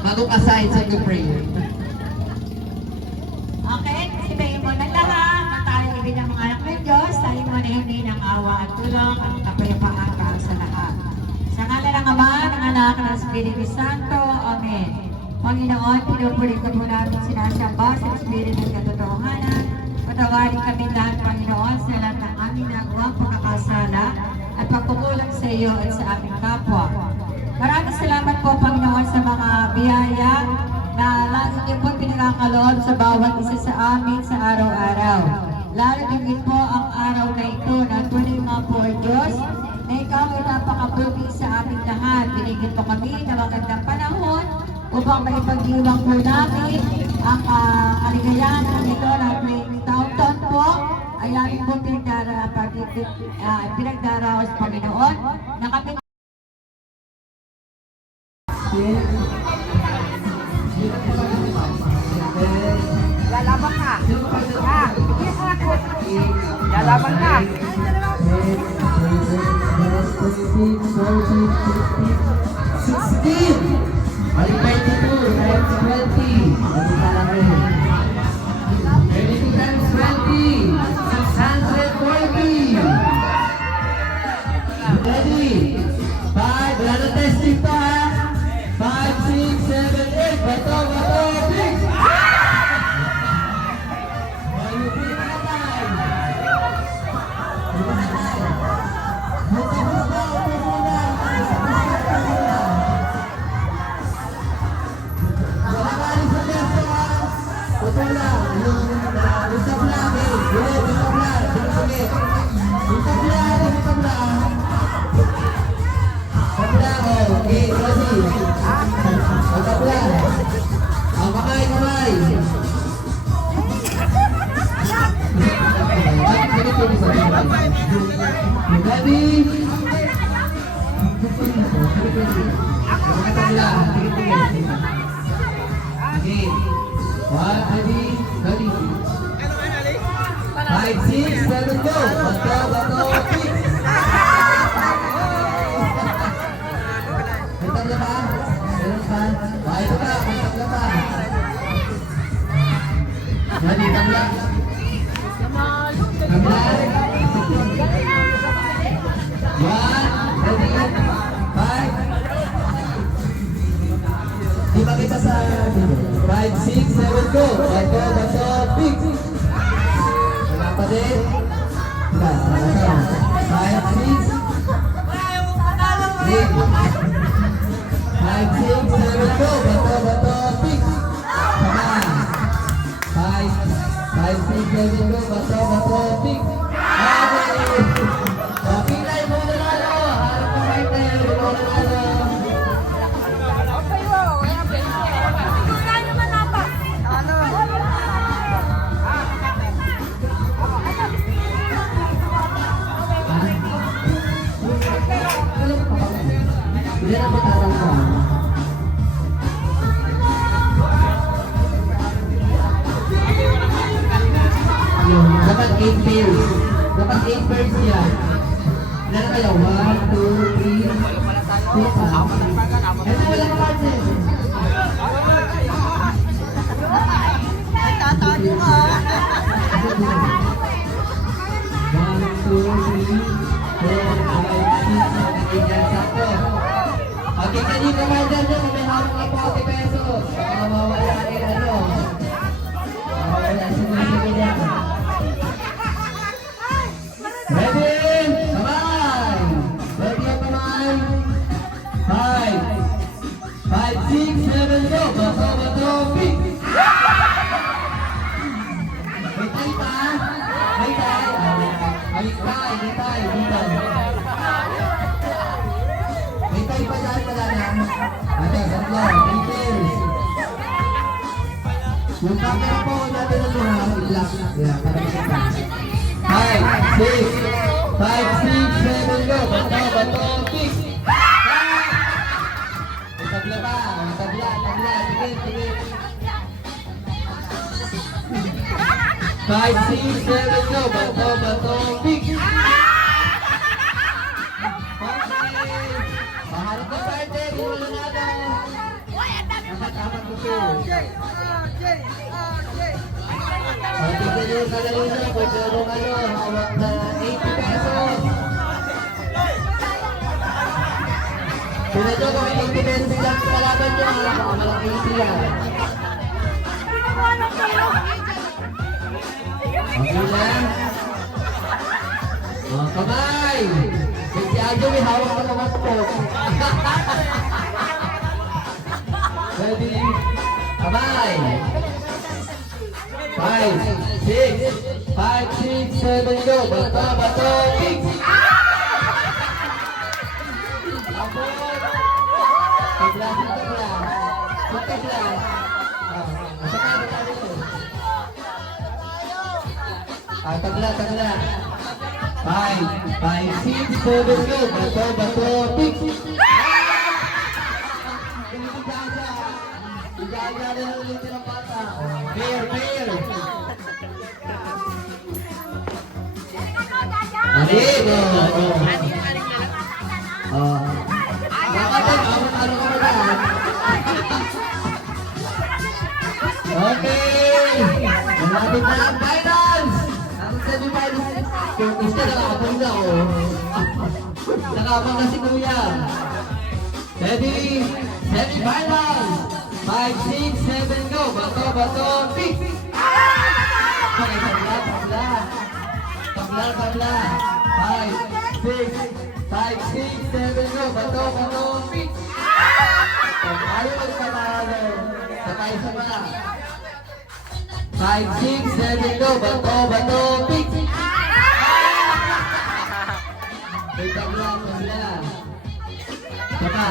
bagong assign sa good prayer. Okay, sibayin mo na lahat na tayo ibig ng mga anak ng Diyos, tayo mo na hindi ng awa at tulong at kapayapaan para sa lahat. Sa ngalan ng Ama, ng Anak, ng Espiritu Santo. Amen. Panginoon, pinupuli ka po namin sinasamba sa Espiritu ng katotohanan. Patawarin kami lahat, Panginoon, sa lahat ng aming nagawang pagkakasala at pagkukulang sa iyo at sa aming kapwa. Maraming salamat po, Panginoon, sa mga biyaya na lagi niyo po pinakakaloob sa bawat isa sa amin sa araw-araw. Lalo din po ang araw na ito na tunay nga po ay Diyos na ikaw ay napakabuti sa aming lahat. Binigyan po kami ng magandang panahon upang maipag-iwang po namin ang kaligayahan ng ito na may taon-taon po ay aming po pinagdaraos, Panginoon, na kami lalaban ka. Lalaban ka. 16. Balik 22 times 20. 22 times 20. 640. Ready? 5. Wala na testing pa ha. 5, 6, 7, 8. Bato, big. Iba kita sa 5, 6, 7, go! Bato, big! Wala pa din. 5, 6, 8. 5, 6, 7, go! Bato, big! 5, 6, 7, go! Bato, big! Okay, tayo mo na lalo! Harap ka right there! Ito na lalo! Yan ang bitarang ko. Dapat 8 pairs. Dapat 8 pairs yan. Ilan na kayo? 1, 2, 3, 4, 5. Ito walang cards. Tatawin mo. 1, 2, 3, 4, 5, 6, 7, 8. Yan, sakto. Okay, kanina commander nyo, kung may hawak na 40 pesos. Mawawala rin ano. Mawawala sige yan. Ready? Kamay! Ready ang kamay? 5, 6, 7, go! Bato, pick! May tayo pa? May tayo? May tayo, may tayo, dito. May tayo pa dyan, wala na. Ate, satlo, details. Yung camera po, natin ang mga i-lock. Yeah, para makita. 5, 6, 7, go! Bato, pick! Tabla ba? Tabla. Sige. 5, 6, 7, go! Bato, pick! Okay! Harap ng partner, yung nanalo. Dapat ko siya. Tignan nyo yung kalaro niya, kung merong hawak na 80 pesos. Tignan nyo kung may 80 pesos lang sa kalaban niya, baka malaki sila. Okay lang. Mga kamay! Si Adjo may hawak na naman po. Ready? Kamay! 5, 6, 7, go! Bato, bato, kick! Tapos, paglasin ka lang. Sukas lang. Masakay ka dito. Tagla. 5, 6, 7, go! Bato, bato, kick! Jaja na lang ulit ng bata. Fair. Ari, go. Ano ka ba? Okay. Malapit na ang finals. Ang semi-finals. Kung isa nakakapag na ako. Nakapag na si Kuya. Ready? Semi-finals. 5, 6, 7, go! Bato, pick! Okay, tabla. 5, 6, 7, go! Bato, pick! Ayaw magpatalo. Sakay sa mga. 5, 6, 7, go! Bato, pick! Okay, tabla. Saka,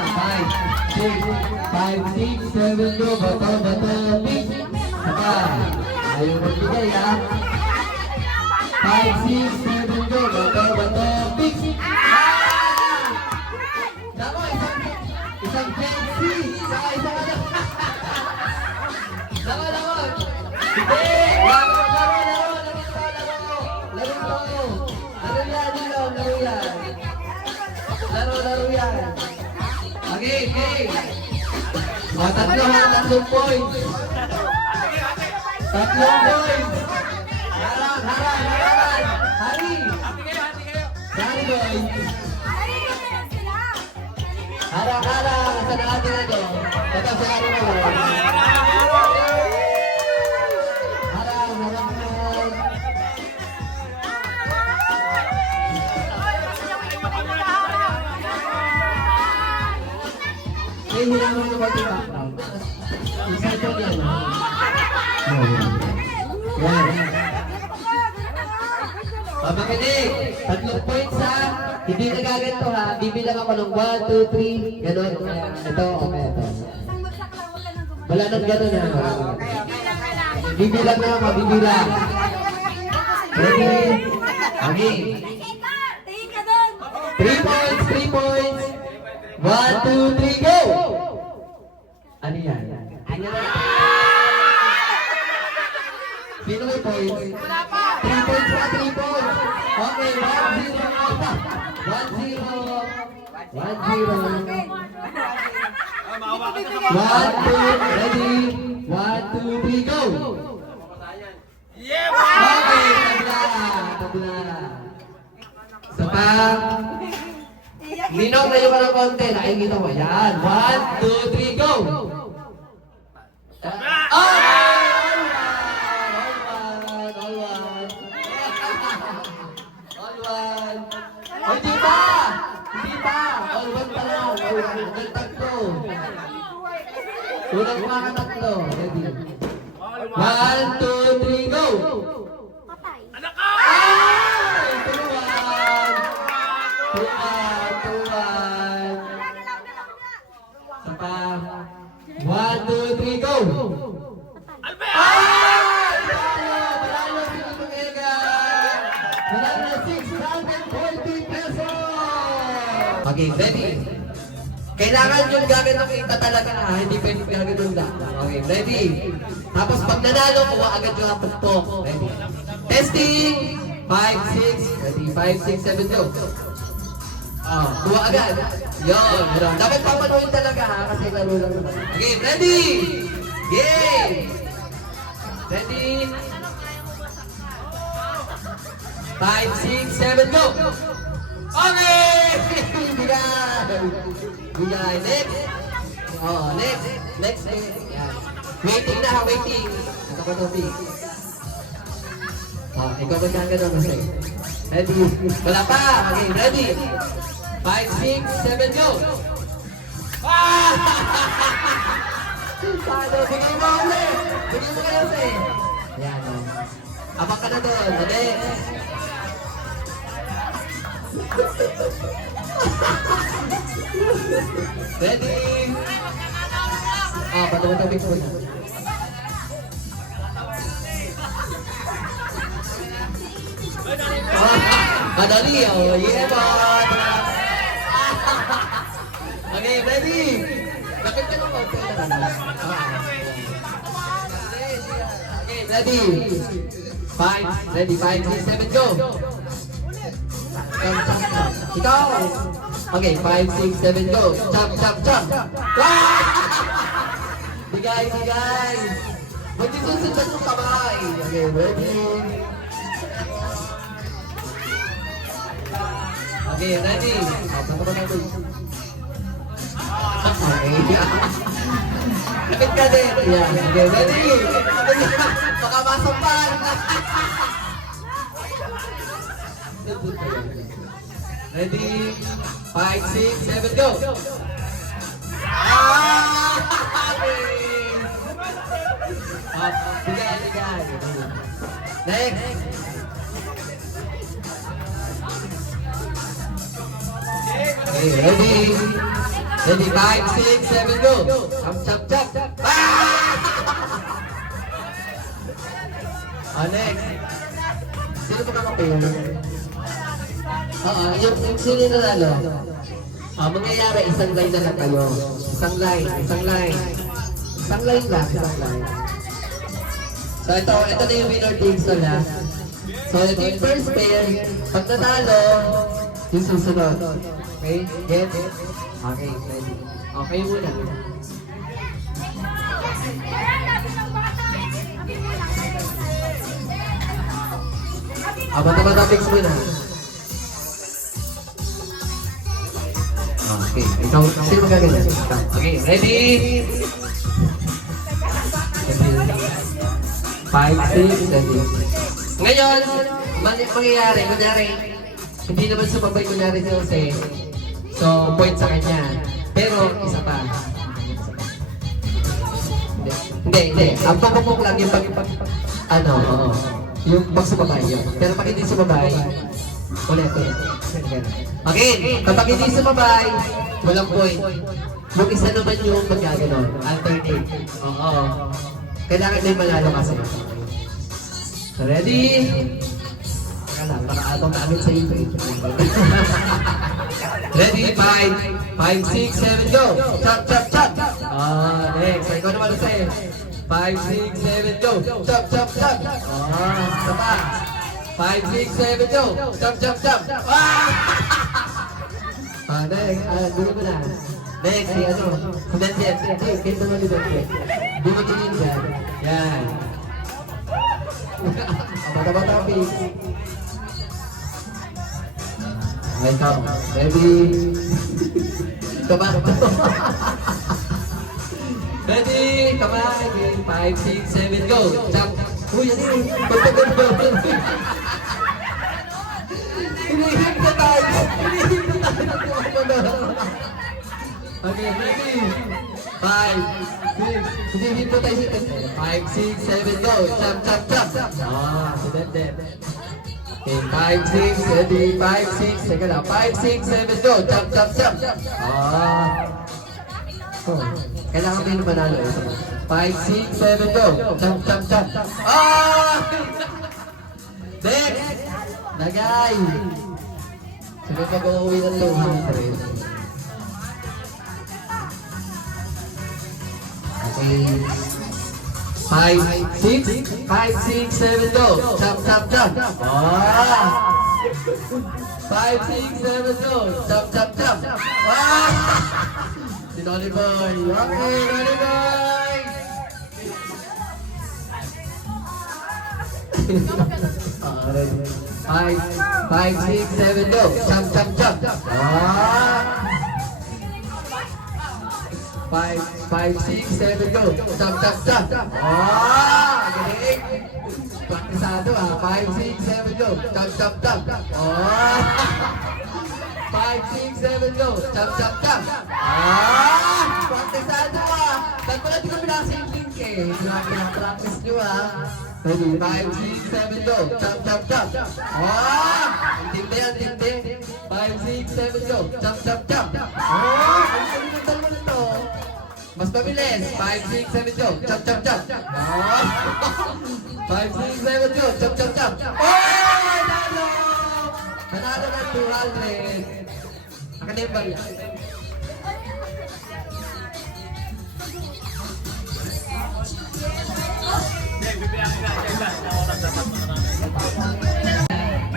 5, 6, 7, go! Bato, pick! Saka, ayaw magbigay ha. 5, 6, 7, go! Bato, pick! Dako, isang fancy! Saka isang ano? Dako! Hindi! Laro yan! Okay. Tatlong points. Harang. Hari, boys. Harang. Saan natin na to? Tatang sa natin na lang. Harang. Hiraman mo ba ito background? Isa ito yan. Yan. Makinig. 3 points ha. Hindi na gaganto ha. Bibilang ako ng 1, 2, 3. Ganon. Ito. Wala nang ganon ha. Bibilang na ako. Bibilang. Ready? Okay. 3 points. 1, 2, 3, go! Ano yan? Sino may points? 3 points pa, 3 points. Okay, 1-0. Ready? 1, 2, 3, go! Okay, tabla. Isa pa. Ninong na yung ng konti. Nakikita mo. Yan. 1, 2, 3, go! All one. Hindi pa. All one pa lang. Unang tatlo. Ready? 1, 2, 3, go! Sapa. 1, 2, 3, go! Manalo si Tumega! Manalo na 640 pesos! Okay, ready? Kailangan yung gamit ng kita talaga ha, hindi pwede gamit yung data. Okay, ready? Tapos pag nanalo, kuha agad yung apukpok. Ready? Testing! 5, 6, ready? 5, 6, 7, go! Kuha agad. Yun, yun. Dapat papanuhin talaga ha, kasi laro lang naman. Okay, ready? Game! Ready? 5, 6, 7, go! Okay! Bigay! Bigay. Next! Oh, next! Next, next. Yan. Waiting na ha, waiting. Ito ko topi. Oh, ikaw magkanga na kasi. Ready? Wala pa! Okay, ready? 5, 6, 7, go! Ah! Paano? Bigay mo ulit! Bigay mo ka na ulit! Ayan, o. Abang ka na doon. Next! Ready? Ah, patawag-tawag po na. Madali, oh. Yeah, bot! Okay, ready? Bakit ka naman? Okay, ready? 5, ready? 5, 6, 7, go! Jump, jump, jump. Ikaw! Okay, 5, 6, 7, go! Jump, jump, jump! Ah! Bigay, bigay! Huwag yung susunod ng kamay! Okay, ready? Okay, ready? Okay. Kapit ka din. Yan. Okay, ready? Baka masampal. Ready? 5, 6, 7, go! Ah! Okay. Bigay, bigay. Next. Okay, ready? Ready, 5, 6, 7, go! Jump, jump, jump! Ah! Next. Sino pa kakapil? Oo, yung sino na lalo? Mangyayari, isang line na lang kayo. Isang line, isang line. Isang line lang, isang line. So ito na yung winner takes all ha. So ito yung first pair. Pag natalo, yung susunod. Okay? Get? Okay, ready. Okay muna. Bata-bata fix muna. Okay, ikaw, sino magaganda? Okay, ready? 5, 6, 7. Ngayon, mangyayari, hindi naman sumabay kunyari si Jose. So, point sa kanya. Pero, isa pa. Hindi. Ang pagpupok lang yung oo. Yung pag sumabay yun. Pero pag hindi sumabay, ulit. Okay, kapag hindi sumabay, walang point. Yung isa naman yung magaganon. Alternate. Oo. Kailangan din manalo kasi. So, ready? Baka namin sa iyo. Ready? 5, 6, 7, go! Chop, chop, chop! Next. Ikaw naman sa'yo. 5, 6, 7, go! Chop, chop, chop! Isa pa. 5, 6, 7, go! Chop, chop, chop! Next. Dulo mo na. Next, si ano? Kudenjet. Kinto mo kudenjet. Di mo tingin dyan. Yan. Bata-bata, please. Ito. Ready? Come on. Ready? Come on. 5, 6, 7, go. Jump. Uy, yan yun. Hinihip na tayo. Hinihip na tayo. Okay, ready? 5, 6. Hinihip na tayo. 5, 6, 7, go. Jump, jump, jump. Si Dendem. Okay, 5, 6, ready, 5, 6, teka lang, 5, 6, 7, go, jump, jump, jump. Kailangan din manalo eh. 5, 6, 7, go, jump, jump, jump. Next! Nagay! Sige pag-uwi ng luhan. Okay. 5, 6, 5, 6, 7, go. Jump, jump, jump. Ah. 5, 6, 7, go. Jump, jump, jump. Ah. Si Noli Boy. Okay, Noli Boy. Five, 6, 7, go. Jump, jump, jump. Ah. 5, 6, 7, go. Jump, jump, jump. Ah, galing. Praktisado ah. 5, 6, 7, go. Jump, jump, jump. Ah. 5, 6, 7, go. Jump, jump, jump. Ah, praktisado ah. Ba't pala di ko pinakasing link eh? Pinaka-practice nyo ah. Ready? 5, 6, 7, go. Jump, jump, jump. Ah, intindi yan, intindi. 5, 6, 7, go. Jump, jump, jump. Ah, ang galing ng dalawa nito. Mas mabilis. 5, 6, 7, go. Jump, jump, jump. Ah. 5, 6, 7, go. Jump, jump, jump. Oh! Nanalo! Nanalo ng 200. Akin na yung barya.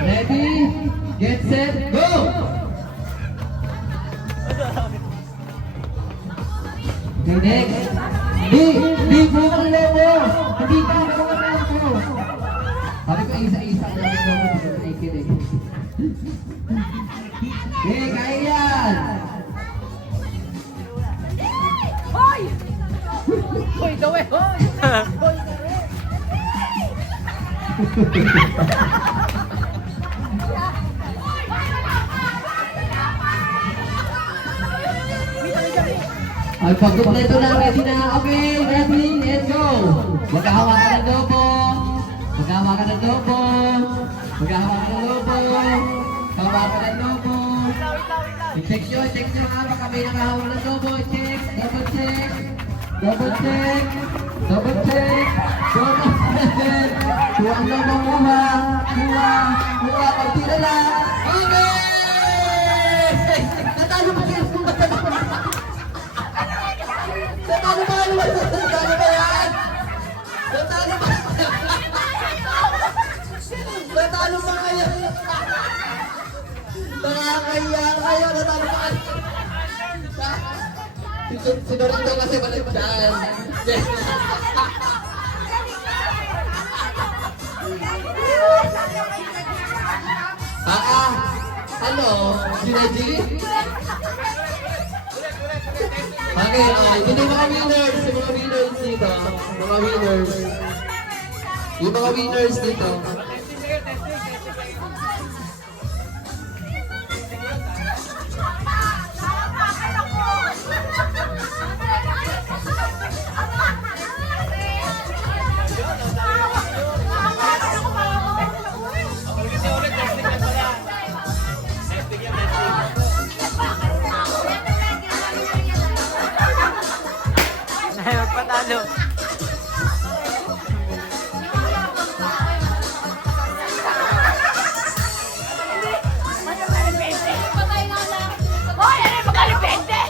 Ready? Get set, go! Next. Di po ang lobo. Hindi ka ang lobo. Sabi ko isa-isa ang lobo. Nakikinig. Kaya yan. Hoy! Hoy, gawin! Hoy! Hoy, gawin! Ay, pag-kompleto na, ready na. Okay, ready, and go. Maghahawakan ng lobo. Maghahawakan ng lobo. Maghahawakan ng lobo. Hawakan ng lobo. I-check nyo ha. Baka may nakahawak ng lobo. Check, double check. Double check. Double check. Double check. Kuha ang lobo, kuha. Kuha. Kuha. Pagtira lang. Okay! Natalo pa siya. Natalo ba yan? Natalo ba yan? Natalo ba? Natalo ba kayo? Nakakaya kayo. Natalo ba kayo? Sinurito kasi balik dyan. Ano? Sina G? Okay, ito yung mga winners. Yung mga winners dito. Mga winners. Yung mga winners dito. Magpatalo. Hoy, ano yung magalipente?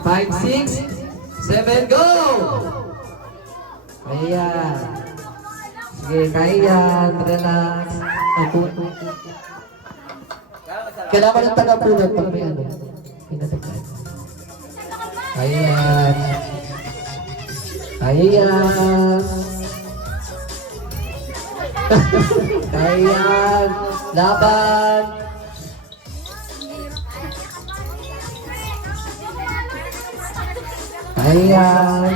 Five, 6, 7, go! Kaya. Sige, kaya. Relax. Kailangan ng taga-pulot pag may ano. Pinatagay. Kaya. Kaya. Kaya. Laban. Ayan.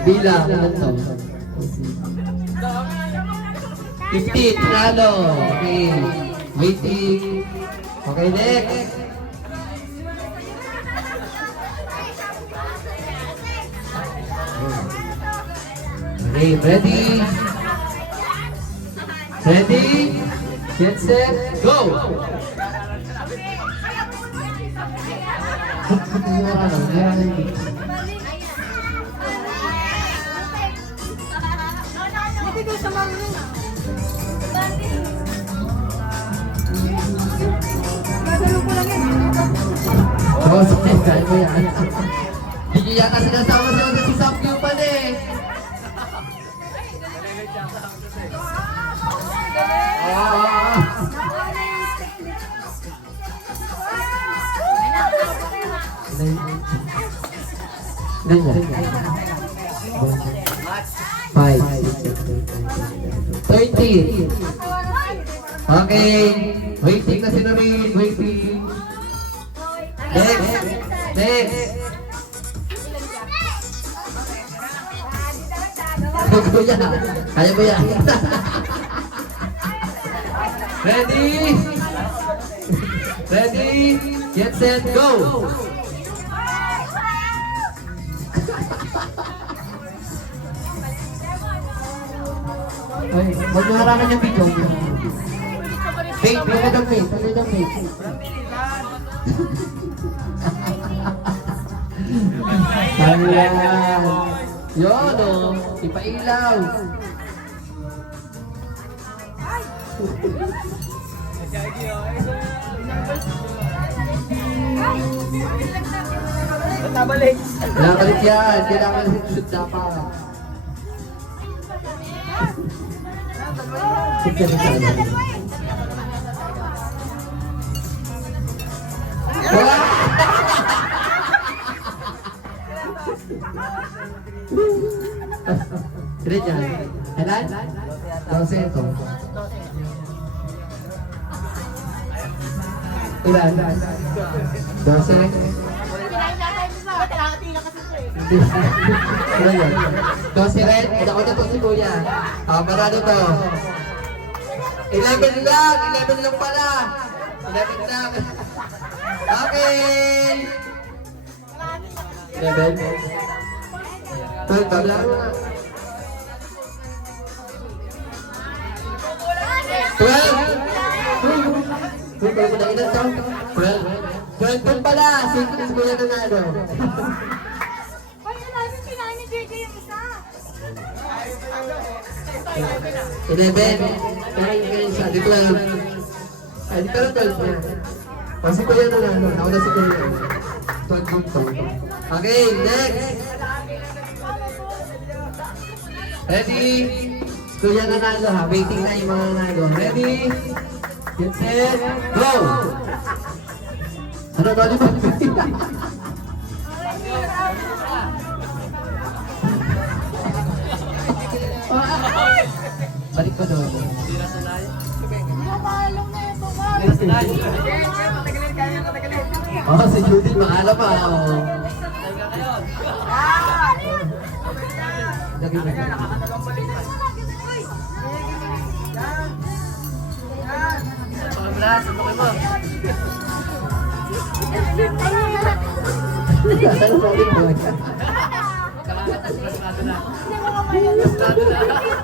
Bilang. Ano to? 15, tinalo. Okay. Waiting. Okay, next. Okay, ready? Ready? Get set, go! Oo, sige, kaya mo yan. Hindi yata sinasama siya si Sampiu pa na eh. Five. 30. Okay. Waiting na si Namin. Waiting. Next. Next. Kuya, kaya mo yan. Ready? Ready? Get set, go! Ay, huwag mo harangan yung video. Wait, wait, wait, wait, wait. Ayan. Yun, oh. Ipailaw. Tabalik. Kailangan yan. Kailangan shoot dapat. Sige na sana. Sige dyan. Kailan? 12 ito. Ilan? 12? Ilan yun? 12 rin? Ako na to si Kuya. Marano to? 11 lang! 11 lang pala! 11 lang! Okay! 11? 12, tabla mo nga. 12! 12 na ilan to? 12? 12 pala! Si Kuya nanalo. Eleven. Kaya yung isa. Dito lang. Ay, dito lang 12 niya. Kasi Kuya nanalo. Ako na si Kuya. 12 yung to. Okay, next. Ready? Kuya nanalo ha. Waiting na yung mga nanalo. Ready? Get set. Go! Ano ba? Balik ko doon. Oh, si Judy, maalam pa. Oh. Lagi na. Sundukin mo. Ano ba rin doon?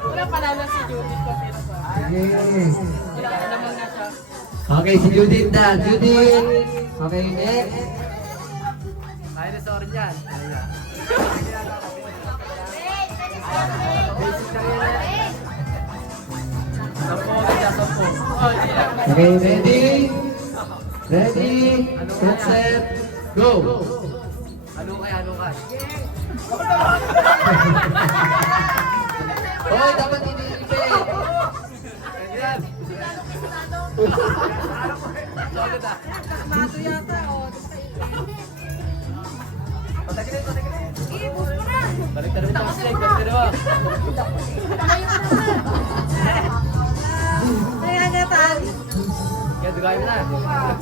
Wala panalo si Judith ko. Yes. Alam na siya. Okay, si Judith na. Judith. Okay, next. Kaya na sorry dyan. Okay, ready? Ready? Get set. Go! Ano kay? Hoy, dapat iniipi. Yan. Mato yata, oh. Patagilin. Ibus mo na! Balik na rin ang snake. Balik na rin. Kaya natan. Kaya dugayin mo na.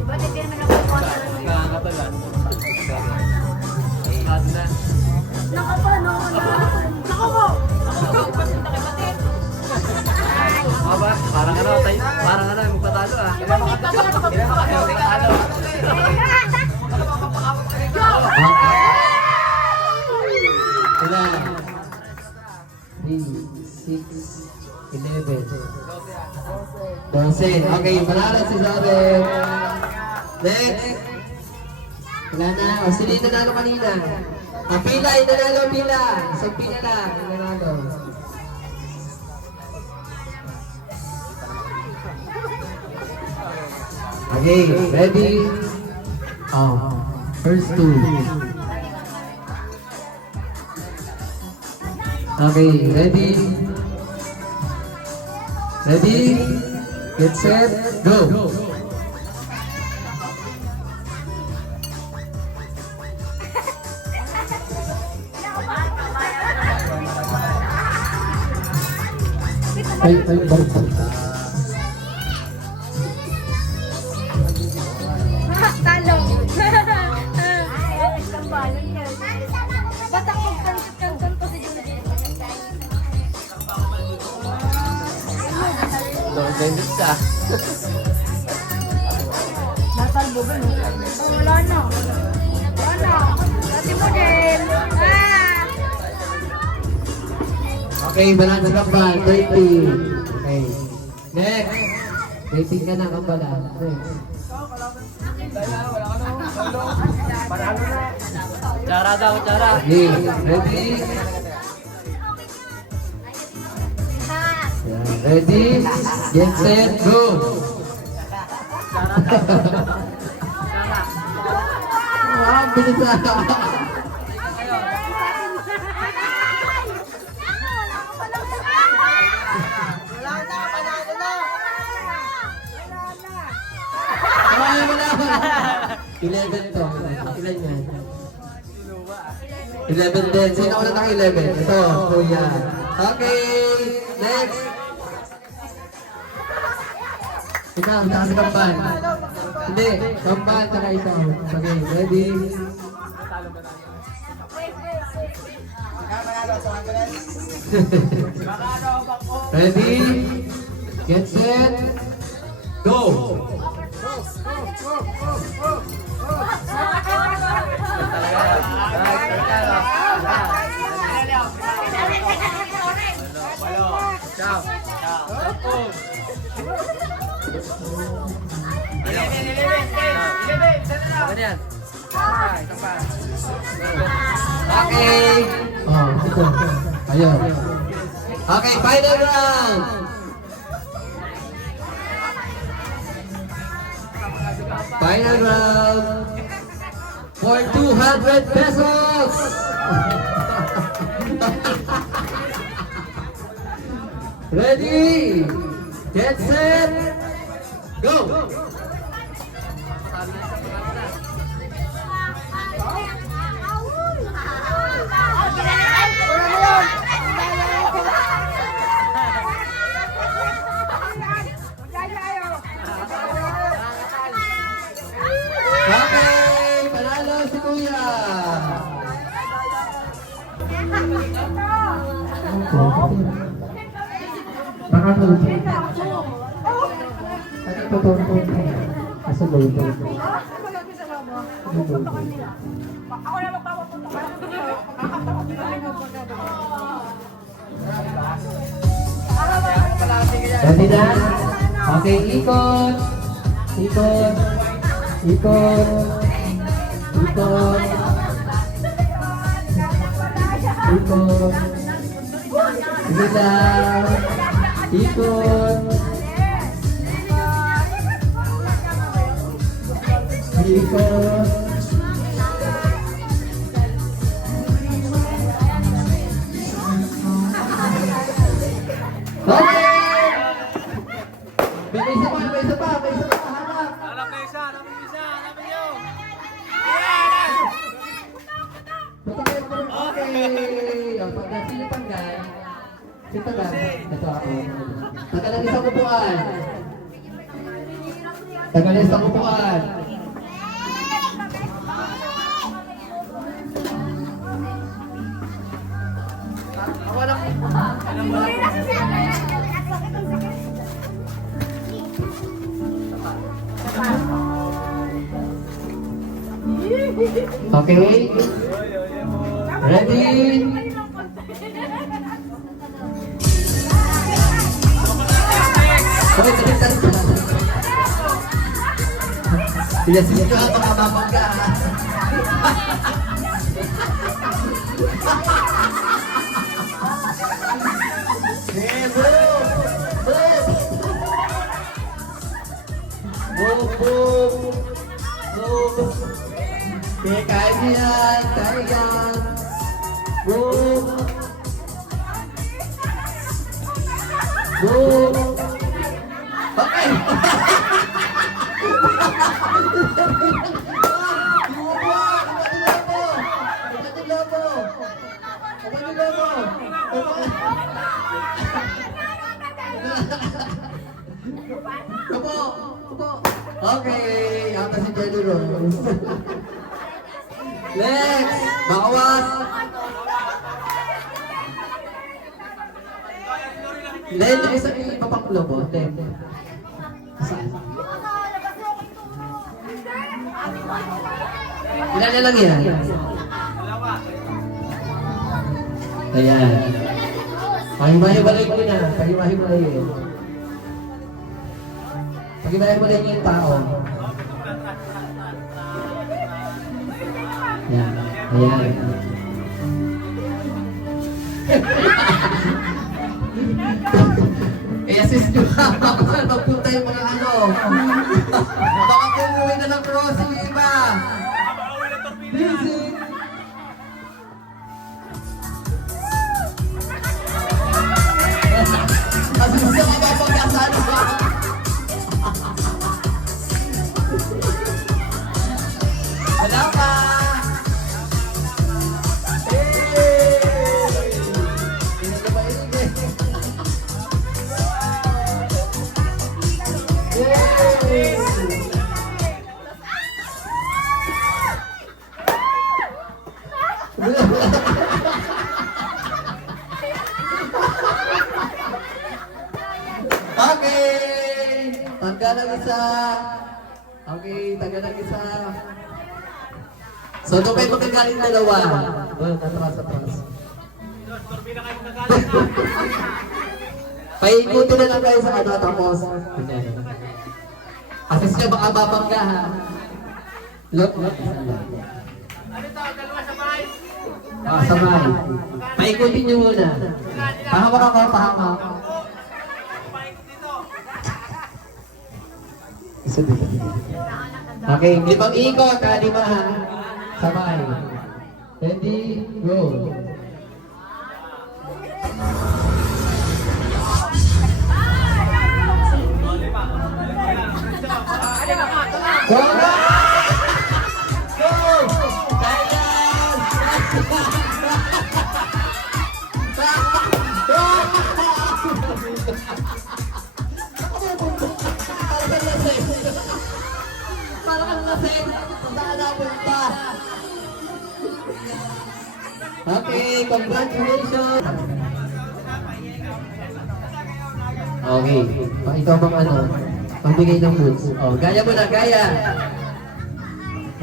Diba, hindi naman ako sponsor. Nakakatalan. Nakakatalan na. Nakapa, no? Nako mo! Nako mo! 6, 11. 12. Okay, panalo si Zoe. Next. Wala na. O, sino yung nanalo kanina? Pila, yung nanalo, pila. Isang pila lang, yung nanalo. Okay, ready? First two. Okay, ready? Ready? Get set, go! Ay, balik. Talong. Ba't ako kanton ko si Julie? Don't bend it ka. Natalbo ba, no? Wala na. Wala na. Dati mo din. Okay, balance kambal, 30. Okay. Next. Rating ka na kambal. Next. Cara daw, cara. Okay, ready? Yan, ready? Get set, go! Wow, bilis na. Ay, wala. 11 to. Ilan yan? 11 din. Sino ulit ang 11? Ito, kuya. Okay, next. Ikaw, saka si Kampan. Hindi, Kampan, saka ikaw. Okay, ready? Ready? Get set? Go! Ciao. Ano yan? Okay. Oh, ito. Ayun. Okay, final round. Final round. For 200 pesos. Ready? Get set. Go. Okay, panalo si Kuya. Baka po. Totoo po. Asa ba ito? Ako na magpapapunta. Ready na? Okay, ikot. Ikot. Ikot. Ikot. Ikot. Sige lang. Ikot. Ikot. Okay! May isa pa, may isa pa, may isa pa, hanap! Hanap na isa, hanap nyo. Patay po. Okay! O, pag nasili tanggal, si tanggal, ito ako. Tagal ang isang upuan. Tagal ang isang upuan. Okay? Ready? Yes, ito ang makababangga. Eh, boom! Boom! Boom! Boom! Boom! Okay, kaya niyo yan. Kaya yan. Boom! Boom! Okay! Okay, ata si Jelly Rose. Next, bakawas. Len, isa yung papaklo po. Len. Ilan na lang yan? Ayan. Pahimahimalay ko na. Pahimahimalay yun. Pahimahimalay niyo yung tao. Ayan. Ayan. I-assist nyo ha. Baka magpunta yung mga ano. Baka pumuwi na ng crossing yung iba. Music. Kasi gusto ka ba pagkasano ba? Wala ka! Okay! Tanggal ang isa. Okay, tanggal ang isa. So, doon kayo magagaling dalawa. Well, atras. Paikutin na lang kayo sa ano, tapos. Kasi siya baka babangga ha. Look. Sabay. Paikutin nyo muna. Pahamak ako, pahamak. Okay, limang ikot, lima ha. Sabay. Ready, go. Go! Okay, congratulations! Okay, ikaw bang ano? Pagbigay ng foods. Oh, gaya mo na, gaya!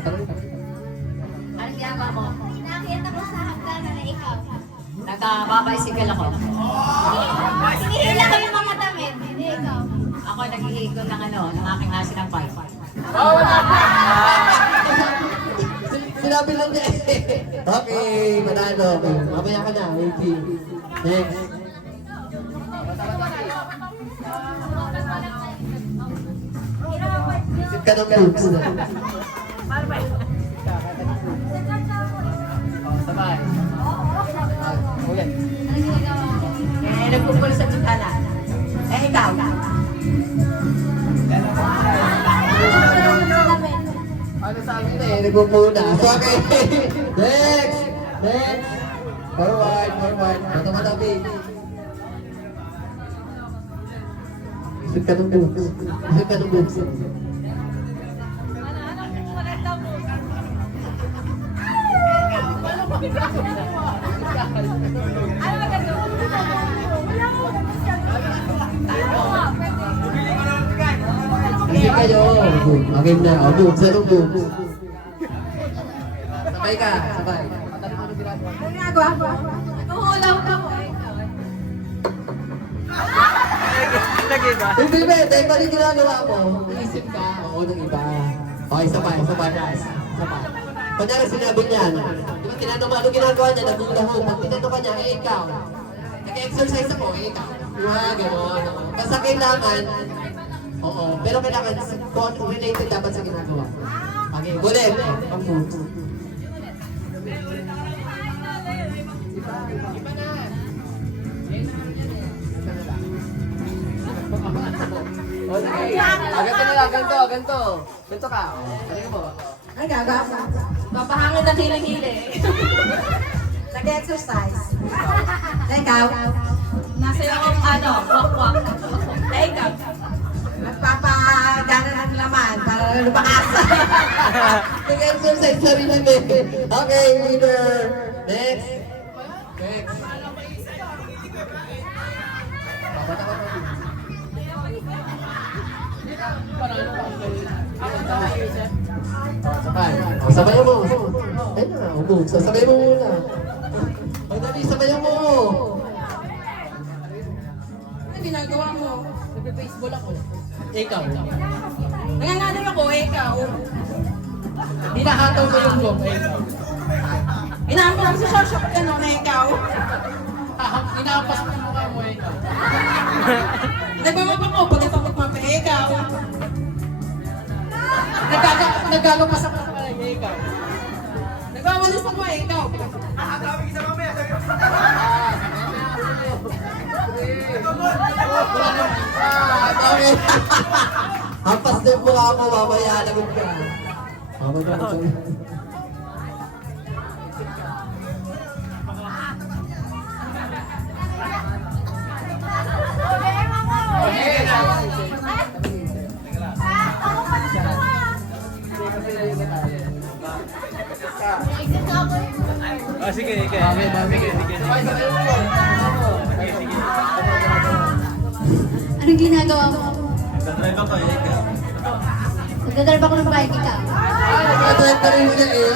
Anong ginagawa mo? Nakita ko sa hagdanan na ikaw. Nagka-bicycle ako. Hinihila ko yung mga damit. Hindi ikaw. Ako naghihigot ng ano, ng aking asin ng bike. Sinabi lang niya eh. Okay, manalo. Mamaya ka na, waiting. Next. Sit ka ng boots. Sabay. Ulit. Eh, nagpupul sa tsukala. Eh, ikaw. Ano sabi na eh, nagpupuna. So, okay. Next. Next. Forward. Matabi. Sit ka ng boots. Kasi kayo. Okay na. O, boots. Anong boots? Sabay ka. Sabay. Ano ginagawa ko? Tuhulaw ka mo. Lagi ba? Hindi ba? Dahil mali ginagawa mo. Iisip ka. Oo, ng iba. Okay, isa pa, guys. Isa pa. Kunyari sinabi niyan, di ba tinanong mo ano ginagawa niya, nagulaho. Pag tinanong ka niya, ikaw. Nag-exercise ako, ikaw. Gano'n. Basta kailangan, oo, pero kailangan related dapat sa ginagawa. Okay, ulit. Ang moves. Okay. Ganto na lang, ganto. Ganto ka. Ano mo? Ay, gaga. Papahangin ng hili-hili. Nag-exercise. Ikaw? Nasa akong walk-walk. Ikaw? Nagpapagana ng laman para lumakas. Nag-exercise na rin namin. Okay, winner. Next. Sabayan mo. Ayun na, umove. Sabayan mo muna. Ay, dali, sabayan mo. Ano ginagawa mo? Nagpe-baseball ako. Ikaw. Nangangalan ako, ikaw. Hinahataw ko yung gong. Ikaw. Inaampo lang sa shop ka no, na ikaw. Hinahampas mo yung mukha mo. Ikaw. Nagmamapa ko, pag ito magmapa, ikaw. Nagagapas ako sa kanila. Ikaw. Nagwawalis ako, ikaw. Okay. Hampas na yung mukha mo, mamaya lagot ka. Mamaya lagot ka. Sige. Sige. Anong ginagawa mo? Nagdadrive ako. Ikaw. Nagdadrive ako ng bike ikaw. Nag-drive ka rin siya eh.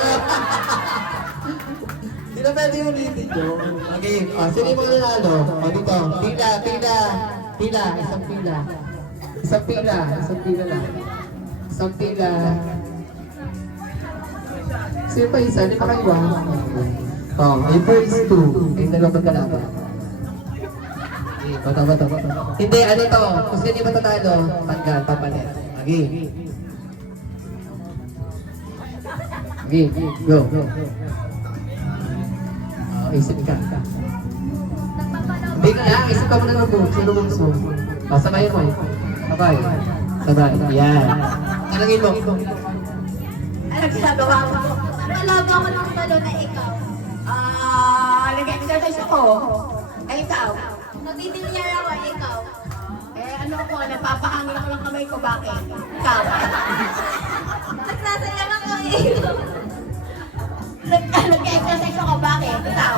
Hindi na pwede yung ulitin yun. Okay, sino yung mga nanalo? Dito, pila. Isang pila lang. Sino pa isa? Hindi pa kayo ba? Yung first two. Yung dalawa magkalaban. Bata. Hindi, ano to? Kung sino yung matatalo, tanggal, papalit. Okay, go. Isip ka. Hindi ka lang, isip ka muna ng book. Sino mo gusto? Sabayan mo. Sabay. Yan. Tanangin mo. Ano ginagawa mo? Nalaga ako ng talo na ikaw. Nag-exercise ako. Ay, ikaw. Nagtitinyar ako, ikaw. Ano ako, napapahangin ako ng kamay ko, bakit? Ikaw. Nagsasayang ako Nag-exercise ako, bakit? Ikaw.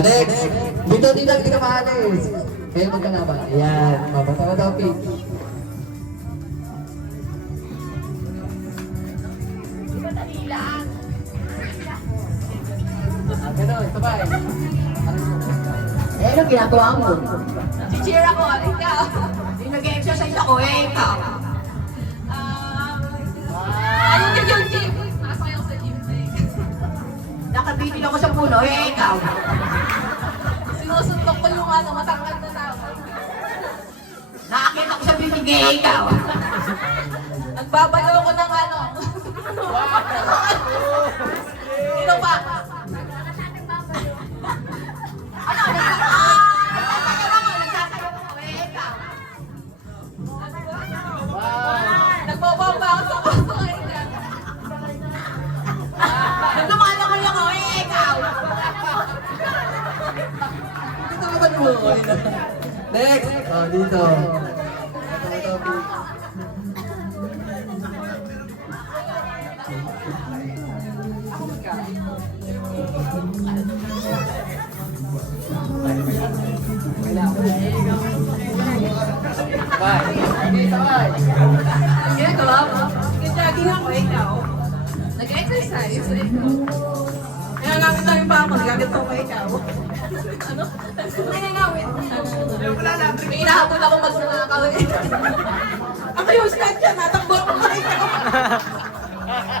Next. Dito lang, hindi ka maalis. Kayo magkalaban. Ayan. Mabata-bata, pick. Ganun, sabay. Ano ginagawa mo? Cheer ako, ikaw. Nag-exercise ako, ikaw. Ano yung gym? Nakasakay sa gym. Nakabitin ako sa puno, ikaw. Sinusuntok ko yung matangkad na tao. Nakakita ko sa bibig, ikaw. Nagbabayo ko ng Sino pa? Nagbobomba ako sa puso, ikaw. Naglumalangoy ako, ikaw. Dito ka ba naman? Next. Dito. Bata-bata, pick. Ginagawa mo? Nag-jogging ako, ikaw. Nag-exercise, ikaw. Kaya namin tayo pa ako, gaganto ko ikaw. Ano? Nanganawin. May inahabol ako pag nanganawin. Ako yung stand dyan, natakbo ako pa ikaw.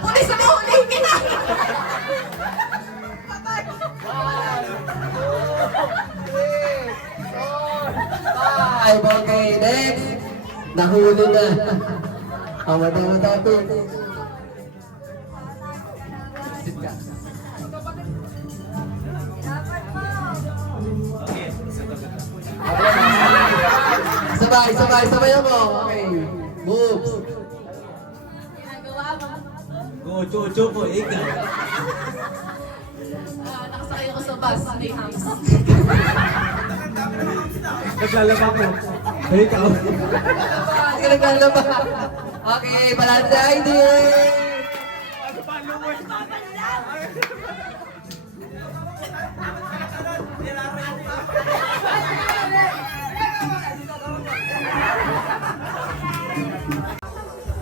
Pulis na huli kita! Patay! 5, okay, next. Nahuli na. Awa na dati. Sit ka. Sabay ako. Okay. Moves. Go, chuchu po, ikaw. Nakasakay ako sa bus, may hams. Naglalaba ko. Ikaw. Hindi ka naglalaba. Okay, palanda ID.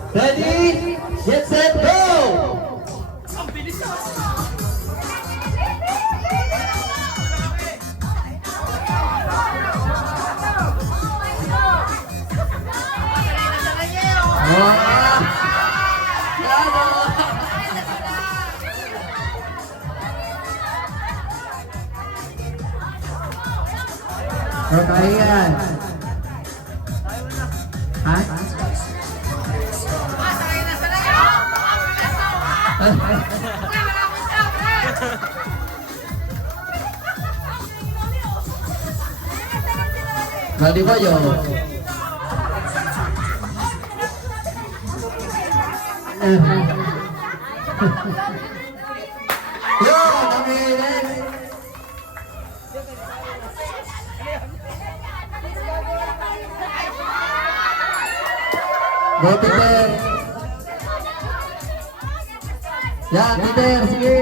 Ready, get set, go! Okay yan. Ha? Mali ba yun? Yun, okay, next. Go, Peter. Yan, Peter, sige.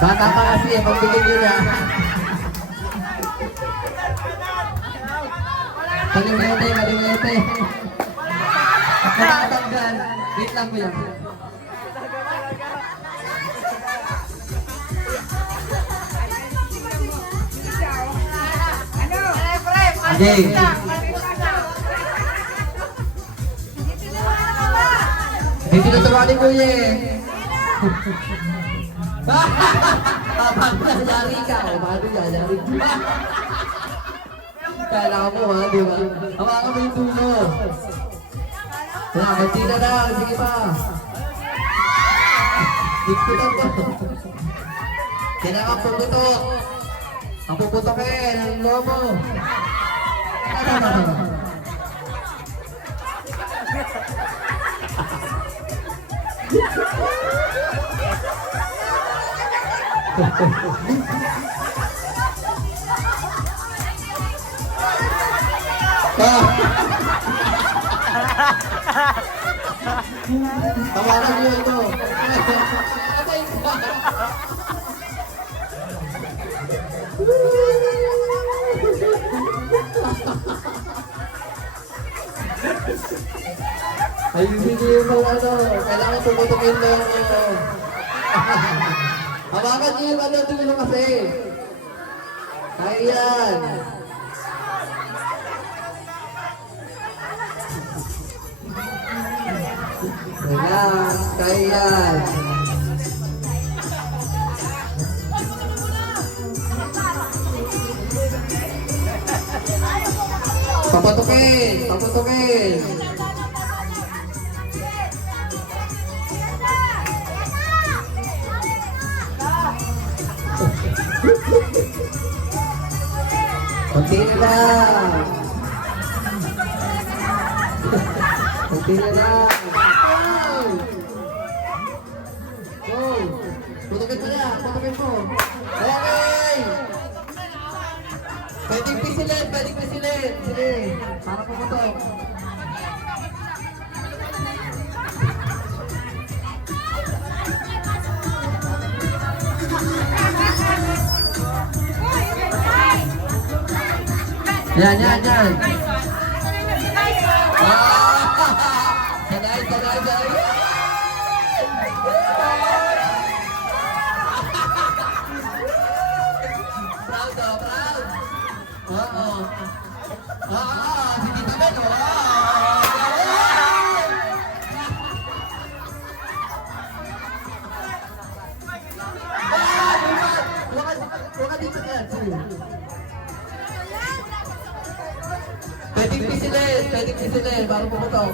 Bata pa kasi, pagbigay nyo na. Malimete. Nakatanggal. Wait lang mo yan. Okay. Hindi tinuturuan ni Kuya eh. Paano nangyari ka? Paano nangyari ka? Kailangan mo ha, di ba? Hawakan mo yung tulo. Kaya, konti na lang. Sige pa. Dikpitan ko. Kailangan puputok. Ang puputokin, ang lobo. Tawanan niyo ito. Ayusin niyo yung mga ano. Kailangan puputukin mo yung ito. Hawakan niyo yung ano. Tumulong kasi. Kaya yan. Relax. Kaya yan. Paputukin. Kunti na lang. Kunti na lang. Go. Putukin mo na. Putukin mo. Okay. Pwedeng pisilin. Sige. Para puputok. Yan. Sanay. sila eh, bago pumutok.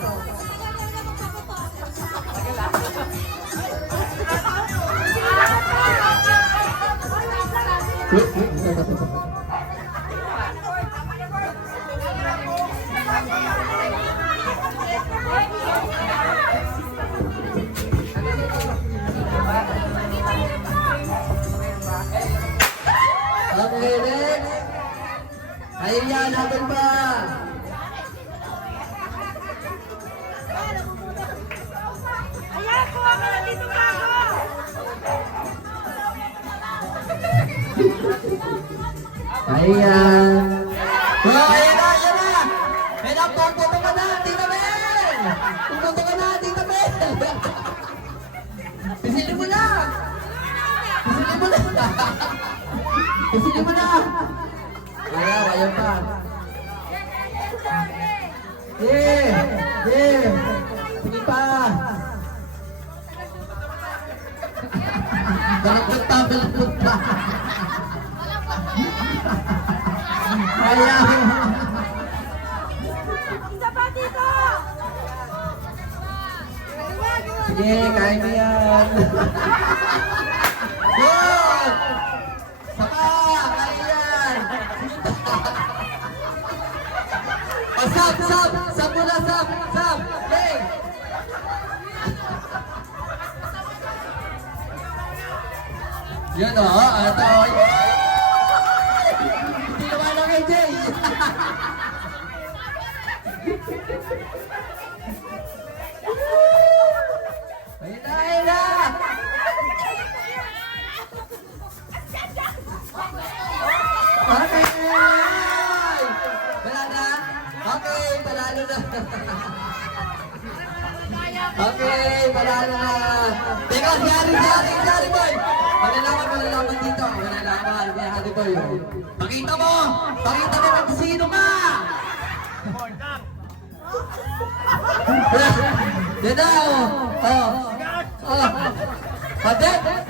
Okay, next. Ayun yan, natin pa. Ayan, kuha ka na dito bago. Ayan. Oh, ayan na, ayan na. Ayan na, puputo ka na, Tita Mel. Puputo ka na, Tita Mel. Pisilin mo na. Pisilin mo na. Pisilin mo na. Ayan, ayan pa. Yeah, yeah. Sige pa. Balapot pa. Ayan. Isa pa dito. Sige, kaya mo yan. Good! Saka, kaya yan. O, sab! Sab muna, sab! Okay! Yun o, ito. Hindi naman lang kay Jay. Ayun na, ayun na! Okay! Wala na? Okay, panalo na. Okay, panalo na. Teka, Gary boy! Malalaman dito. Malalaman, kaya Harry boy. Pakita mo kung sino ka! Yan na,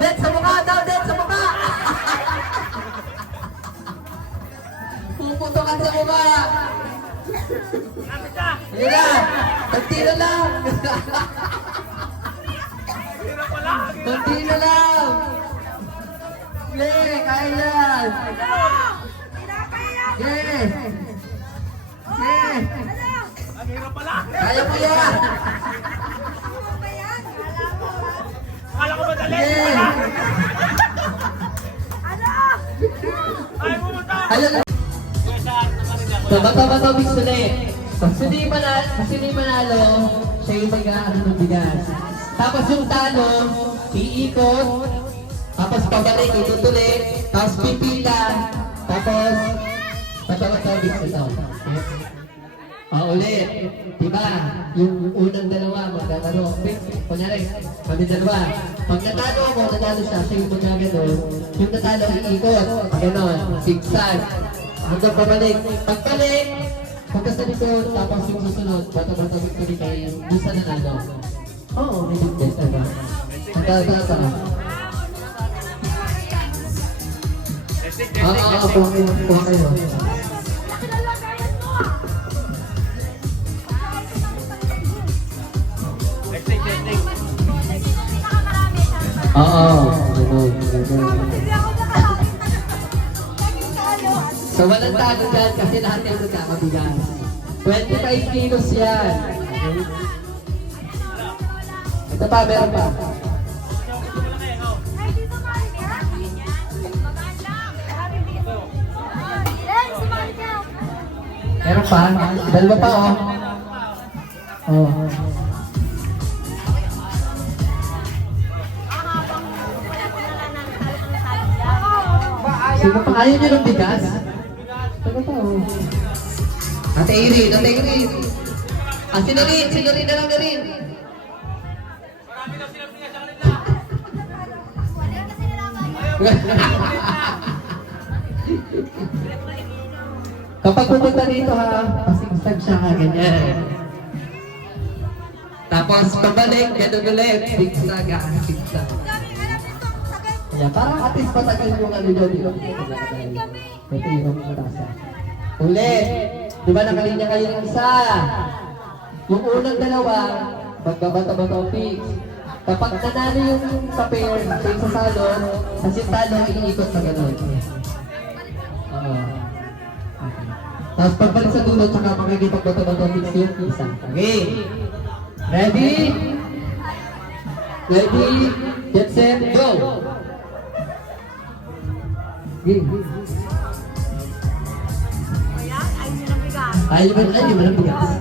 Det sa mukha daw, Det sa mukha! Puputokan sa mukha! Yan na, konti na lang! Konti na lang! Yeah, kaya yan! Yeah! Yeah! Kaya mo yan! Akala ko madali. Yeah! Ay, pumunta. Ayun na! Bato mix ulit. Pag sino yung manalo, siya yung mag-aaral ng bigas. Tapos yung talo, iikot, tapos pabalik, itutuloy, tapos pipila, tapos bato mix ito. Ulit. Diba? Yung unang dalawa, magkakaroon. Kunyari, kami dalawa. Pag natalo ako, natalo siya yung magkaganon. Yung natalo, iikot. Ganon. Zigzag. Hanggang pabalik. Pagbalik, pagkas na likod, tapos yung susunod, bata-bata victory kayo, doon sa nanalo. Oo, may bigdes, diba? Ang tata. Kuha kayo. So walang tago dyan kasi lahat yung nagkakabigas. 25 kilos yan. Ito pa, meron pa. Meron pa? Dalawa pa, oh. Oh. Sino pa? Ayaw nyo ng bigas? Ano pa, oh. Ate Irin. Sino rin na lang na rin. Kapag pupunta dito ha, pasigsag siya ka, ganyan. Tapos pabalik, ganun ulit, sigsag ha, sigsag. Yeah, parang at least patagal yung ano dyan, di ba? Ito yung tasa. Ulit! Di ba nakalinya kayo ng isa? Yung unang dalawa, magbabato-bato pick. Kapag nanalo yung ka-pair, yung sasalo, kasi talo, iniikot na gano'n. Oo. Tapos pagbalik sa dulo, tsaka makikipagbato-bato pick yung isa. Okay. Ready? Ready? Get set, go! Okay. Ayaw mo ng bigas.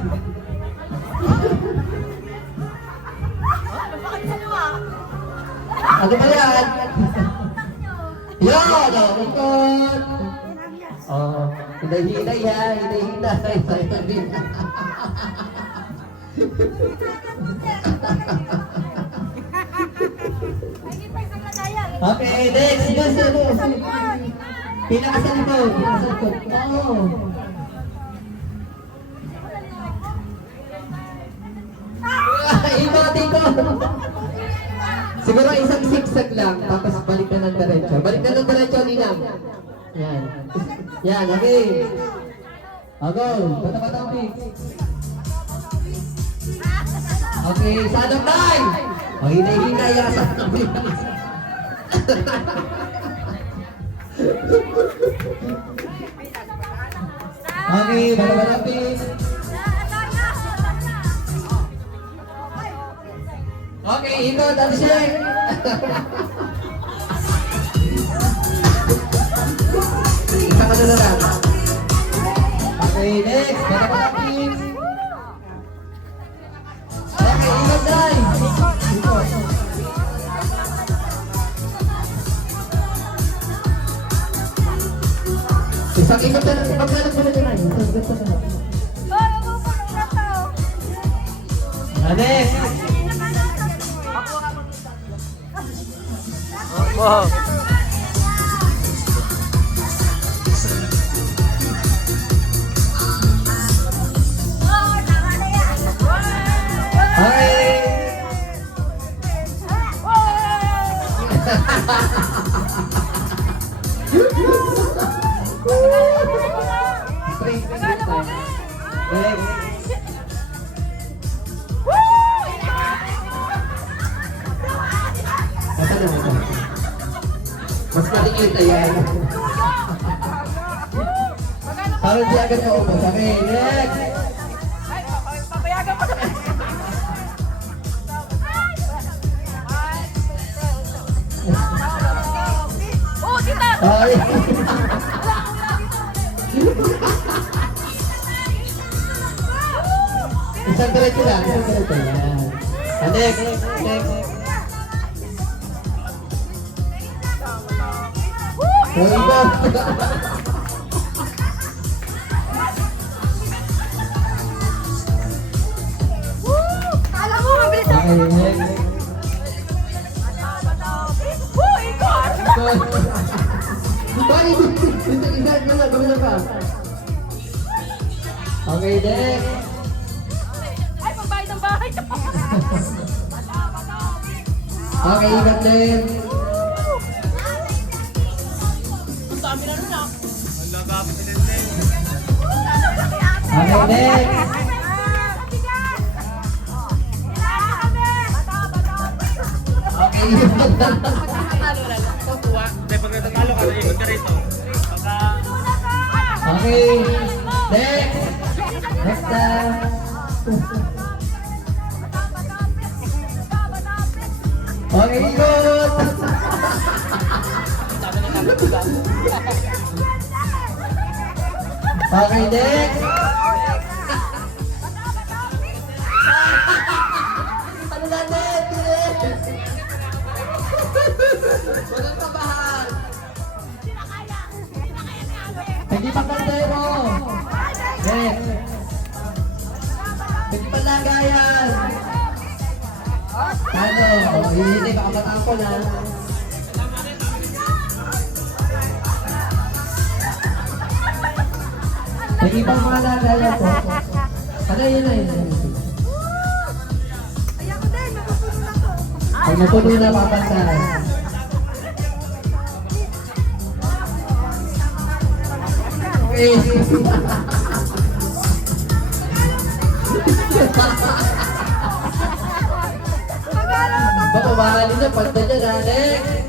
Ano ba yan? Yan! Ikot! Oo. Hinay-hinay yan. Hinay-hinay. Okay, next. Pinakasalikod. Oo. Ibati ko. Siguro isang zigzag lang, tapos balik na ng diretso. Balik na ng diretso, Ninang. Yan. Yan, okay. Go. Bata-bata ang pick. Okay, sadang time. O, hinay-hinay ang sadang pick. Okay, bata-bata ang pick. Okay, ito, Dalshek. Isa ka na lang. Okay, next. Bata-bata please. Okay, ikot dai. Ikot. Isang ikot na lang. Paglalap mo na dyan ay. Isang ikot na lang. Next. Wow. Hi. Mas malikit na yan. Parang di agad mo ubos. Okay, next. Papayagan mo. Oh, kita! Ay. Isang diretso lang. Isang diretso. Yan. Next. Next. So, ito. Kala mo, mabilis ako. Okay, next. Ikot! Bakit? Isa na lang. Gawin pa. Okay, next. Ay, pagbayad ng bahay. Okay, ikat din. Okay, next. Okay, ikat na. Hindi, pag natatalo ka, ikot ka rito. Pagka... Okay, next. Next time. Okay, ikot. Okay, next. Ano na, next? Walang tabahan. Hindi pa kantero. Next. Hindi pa lagayan. Ano? Hindi, baka matako na. Hindi pa mga lagayan po. Ano yun na yun? Ay, ako din, napupuno na to. Pag napuno na papantayan. Okay. niya, panda niya na. Next!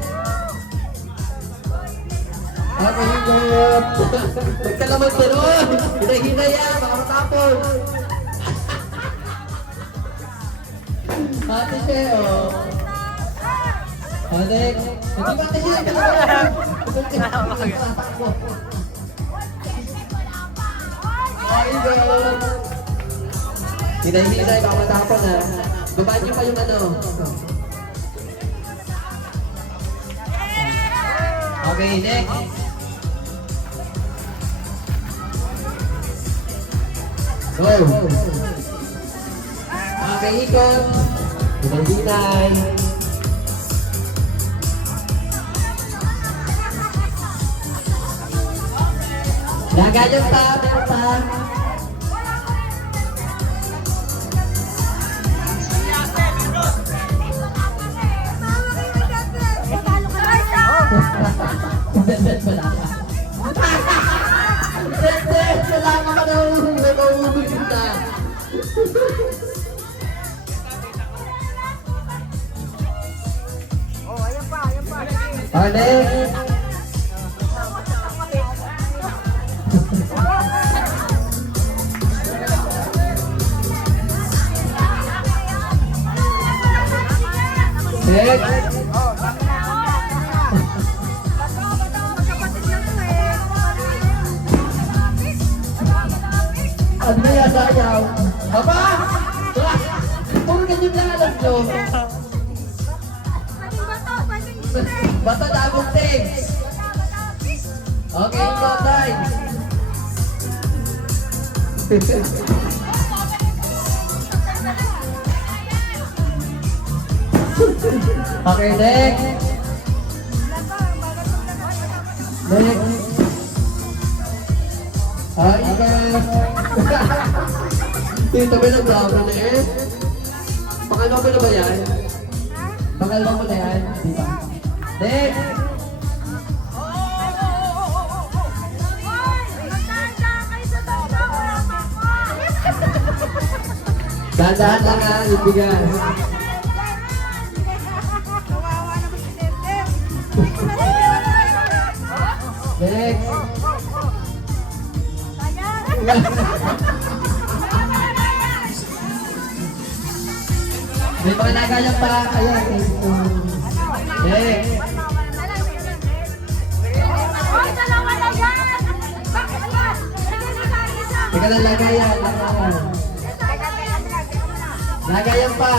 Okay, ingot. Magkalaman ko ron. Hinay-hinaya, baka matapon. Ate Che, oh. Next. Hindi ba Ate Che? Ay, God. Hinay-hinay, baka matapon ha. Babaan niyo pa yung ano. Okay, next. Go. Okay, ikot. Hinay-hinay. Nagayon pa, meron pa. Dead wala ka. Dead wala ka ka nahulog na. Next. Next. Ano na yan, sayaw? Aba! Puro ganyan lang alam nyo. Basta dagong things. Okay, go time. Okay, next. Next. Ikaw. Dito ba nag-vlog na eh? Pangalawa mo na ba yan? Pangalawa mo na yan? Dito. Next! Dahan-dahan lang ha, ibigan. Next! May mga nagalang pa. Ayan. Next. Teka lang, lagayan. Lagayan pa.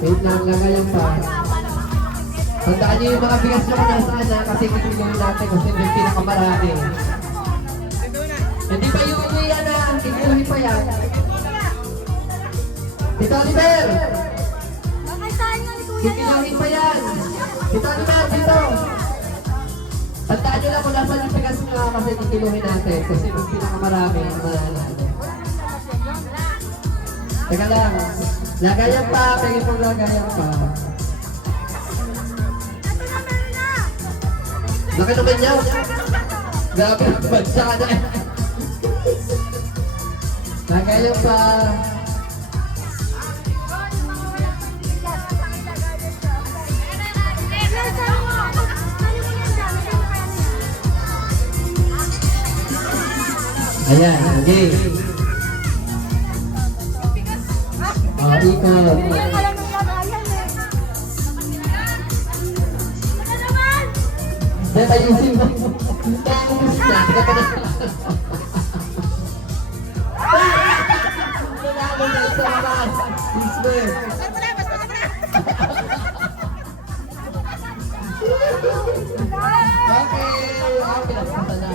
Wait lang, lagayan pa. Tandaan niyo yung mga bigas nyo kung nasaan na kasi kikiligin natin kasi yung pinakamarami. Hindi pa yung yan na, kikiligin pa yan. Tito Oliver! Kikiligin pa yan. Tito Oliver, dito! Tandaan nyo lang kung nasaan yung bigas nyo kasi kikiligin natin kasi yung pinakamarami. Teka lang, lagayan pa, pwede pong lagayan pa. Laki naman niya. Grabe, bansa ka na. Lagayan pa. Ayan, okay. Ikaw. Dahil ayusin mo. Ayusin na. Nalaman na isa labas. Ismael. Okay. Okay, napasa na.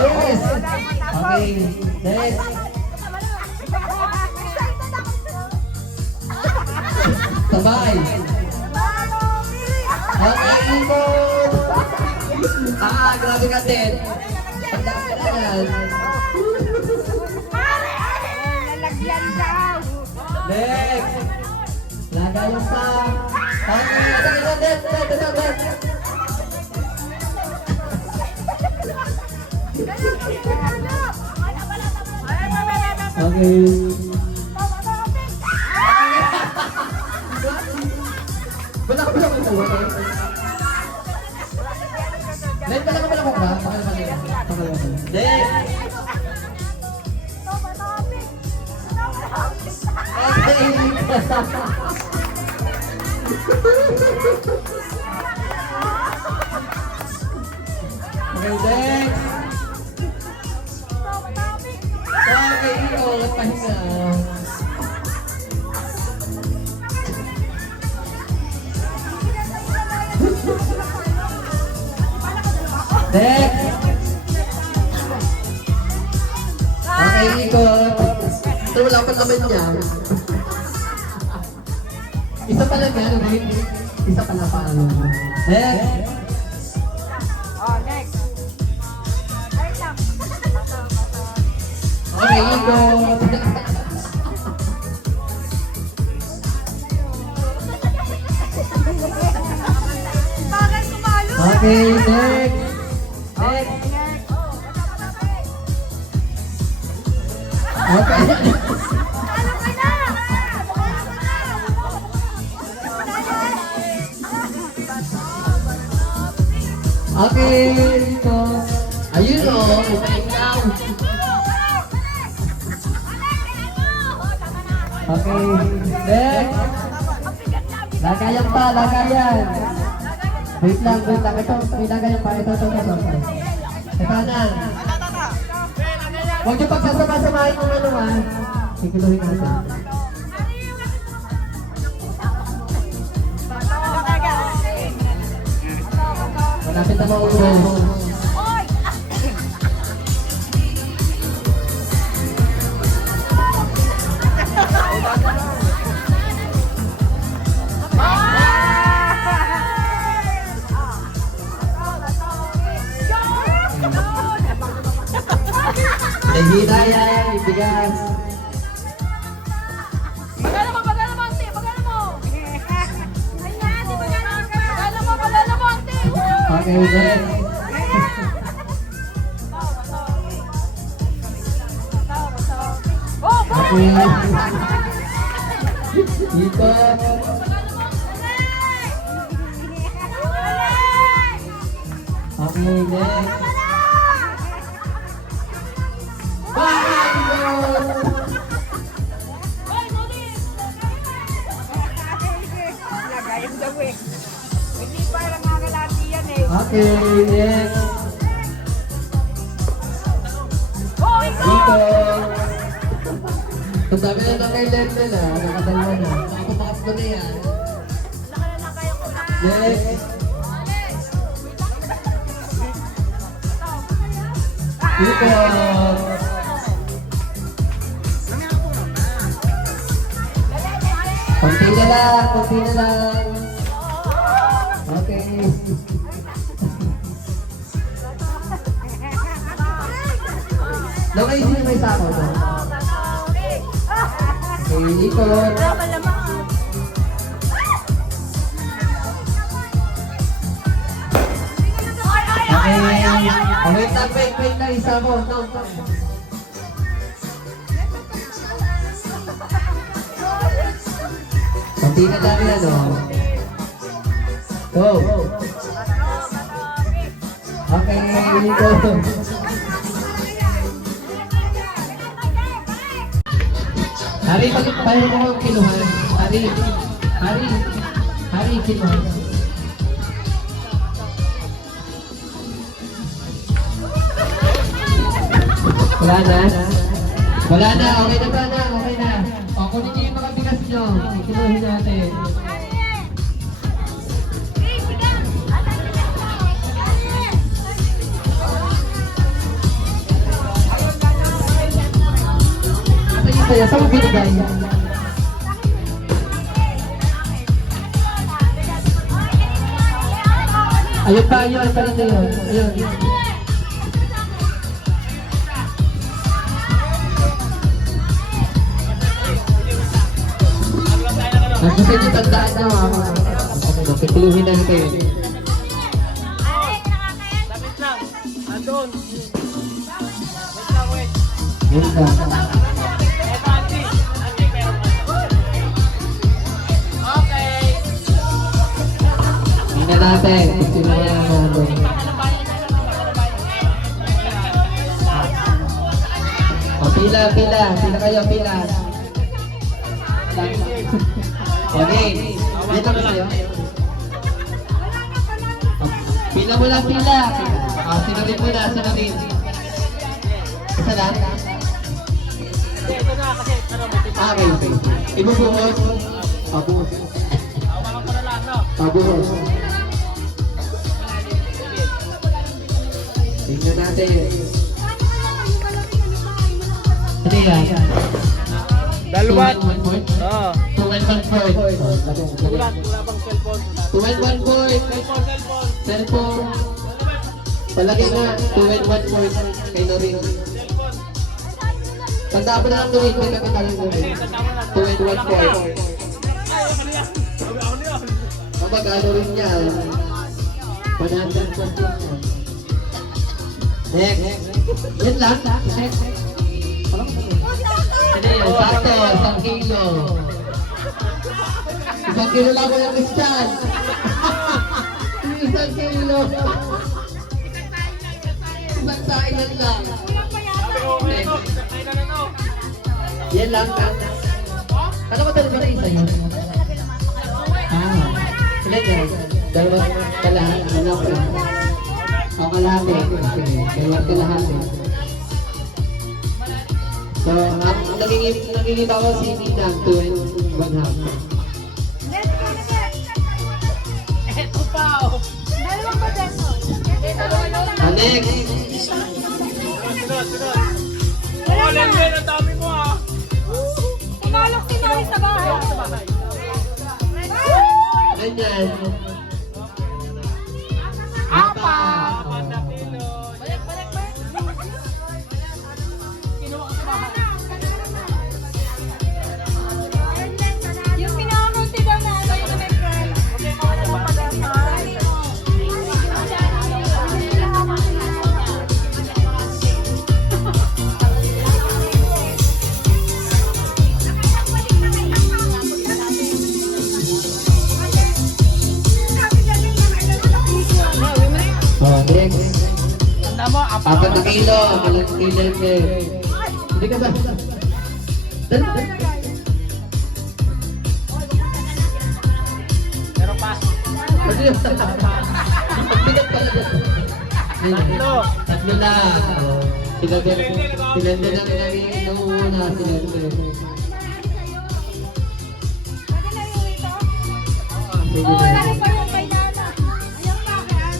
Yes! Okay, next. Sabay. Okay, Imo. Grabe ka din. Pagkakalagan. Lalagyan daw. Next. Lagayan pa. Okay, net. Okay. Wala ko lang ito. Net, wala ko ba? Next. Okay, next. Okay, ikot, pahinga. Next. Okay, ikot. Ito wala pa naman niya. Isa pa lang yan, okay? Isa pa lang pa. Next. Oh, next. Wait lang. Okay, ikot. Bakit sumalo? Okay, next. Next. Okay. Ano ka na? Okay, ito. Ayun o, umaingaw. Okay, next. Lagayan pa, lagayan. Wait lang. Ito, may lagayan pa. Ito. Sa kanan. Huwag niyo pagsasama-samahin ng ano ha. Sikiluhin natin. Malapit na maulo. Nahihila yan, ibigas. Pagano mo, ante. Pagano mo. Ayan, di pagano mo, ante. Okay, next. Oh, Okay. Dito. Okay, next. Lagayan daw eh. Hindi parang nakalati yan eh. Okay, next. Oh, Dito. Ang dami na lang kay Lente na. Nakadalawa na. Nakapapakas ko na yan. Next. Dito. Kunti na lang. Okay. Lagay sino may sako doon. Okay, ikot. Okay, wait lang, isa mo. No. Kunti na lang yan, oh. Go. Okay, ikot. Hari, paano mo ang kinuhan? Hari, kinuhan. Wala na, okay na. O, kunin niyo yung mga bigas niyo. Kinuhin natin. Kaya saan mo binigay? Ayun pa, ayun pa rin yun. Ayun. Nagsasin yung tandaan nyo, pipilihin na kayo. Lapit lang. Andun. Wait lang, wait. Yun ka. Eto, auntie. Auntie, meron ka. Okay. Tingnan natin. Gusto mo yan natin. O, pila. Pila kayo, pila. Okay. Dito ka sa'yo. Pila mo lang, pila. Sinunod mo na, sunodin. Isa lang? Hindi, ito na kasi ano, may tipa. Okay. Ibubuhos. Pabuhos. Hawakan ko na lang, no? Pabuhos. Tingnan natin. Ano yan? Dalawa. 2 and 1 point? Oo. 2 and 1 point. Wala bang cellphone? 2 and 1 point. Cellphone. Cellphone. Palagay nga, 2 and 1 point. Kay Norin. Tanda mo na lang Norin, may kapitalan mo rin. 2 and 1 point. Kapag ano rin niya, 100 point yan. Next. Yan lang. Next. Ano yun? Sakto, 1 kilo. 1 kilo lang ko yung Christian. 1 kilo. Isang tayo lang. Yan lang ka. Ano ka talaga na isa yun? Ilan yan? Dalawang kalahat. Ano ko lang? O kalahati. Sige, dalawang kalahati. So, nangingip ako si Ninang 2 and 1 half. Eto pa, oh. Next! Sunod. Oh, Lenlen, ang dami mo, ah. Tumalok si Noy sa bahay. Ganyan. Apat na kilo. Yung pinakakunti daw na ano yung nag-cry. Oh, next. Tanda mo, 4 na kilo. Malang kilo din. Hindi ka ba? Dali. Meron pa. Pagbigat pala dyan. Tatlo. Tatlo na. Silender lang naging nauuna. Silender. Sige Oo, na. lagi pa yung kay Nana. Ayan pa, kaya.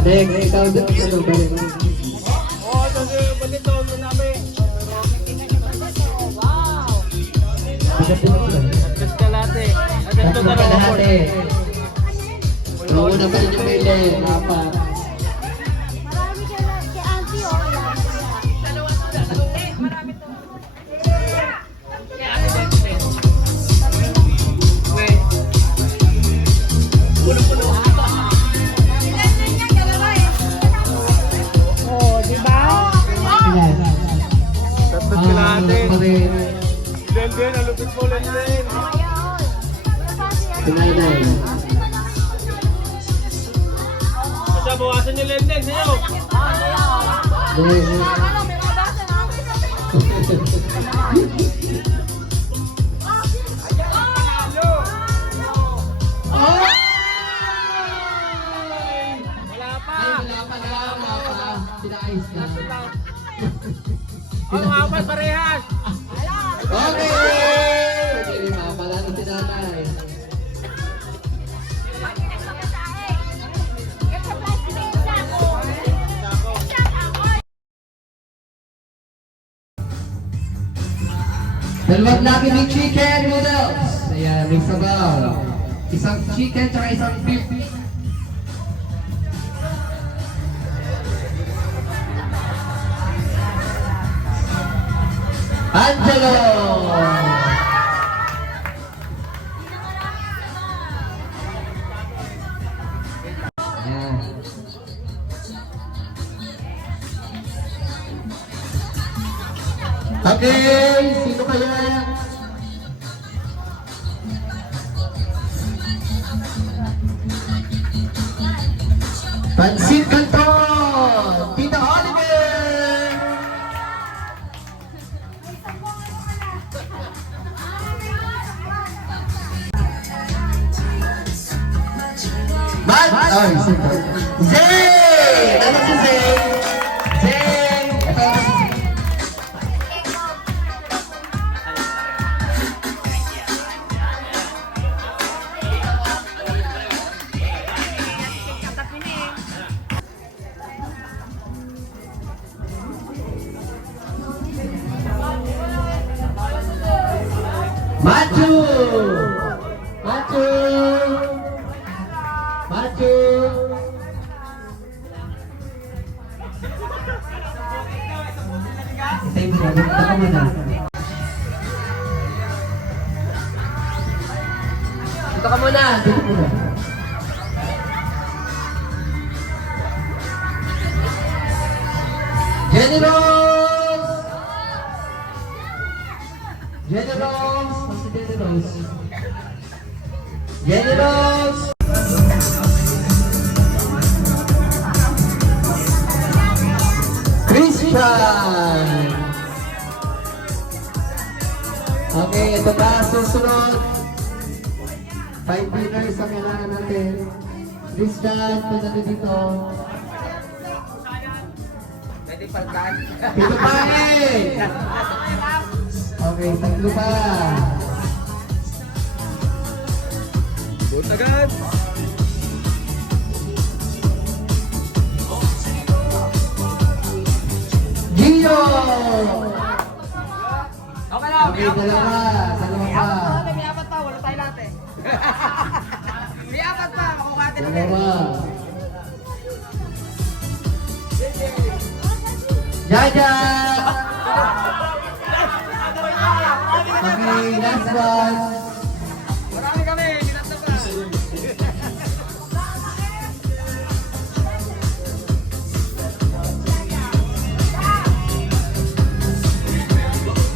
Next. Ikaw dyan. Ano ba yun? Oo, kasi balito doon namin. Bigat din ito. Atas ka latte. Atas ko Tatlo ka dalawa lahat po. eh. Nauuna pa rin yung pili. Apat. Marami ka na kay Auntie, oh. Oo, di ba? Ilan? Tatlo sila natin. Pa rin. Lenlen, alupit mo, Lenlen. Sinay-nay. Basta bawasan niyo, Lenlen, sa'yo. Next. Wala pa. Ay, wala pa. Pinaayos na. Ang apat parehas. Okay! Sige, mapala na si nanay. Dalawang lagi may chicken noodles. Ayan, may sabaw. Isang chicken tsaka isang beef. Angelo! Ayan. Okay, sino kaya? Pansit Canton! Tita Oliver! Ay, Zay! Ano si Zay? Zay! Ito si Zay. Maju! Maju! Maju! Hintay mo na, bukta ka muna. Dito ka muna, dito muna. Jenny Rose! Jenny Rose! Basta Jenny Rose. Jenny Rose! Christian! Okay, ito pa, susunod. 5 winners ang kailangan natin. Christian, punta dito. Pito pa eh! Okay, tatlo pa. Good agad. Gio! Okay lang. Okay, dalawa. Dalawa pa. May apat pa, wala tayo lahat eh. May apat pa, makukati na Dalawa. Jaja! Okay, last one. Marami kami, minat na pa.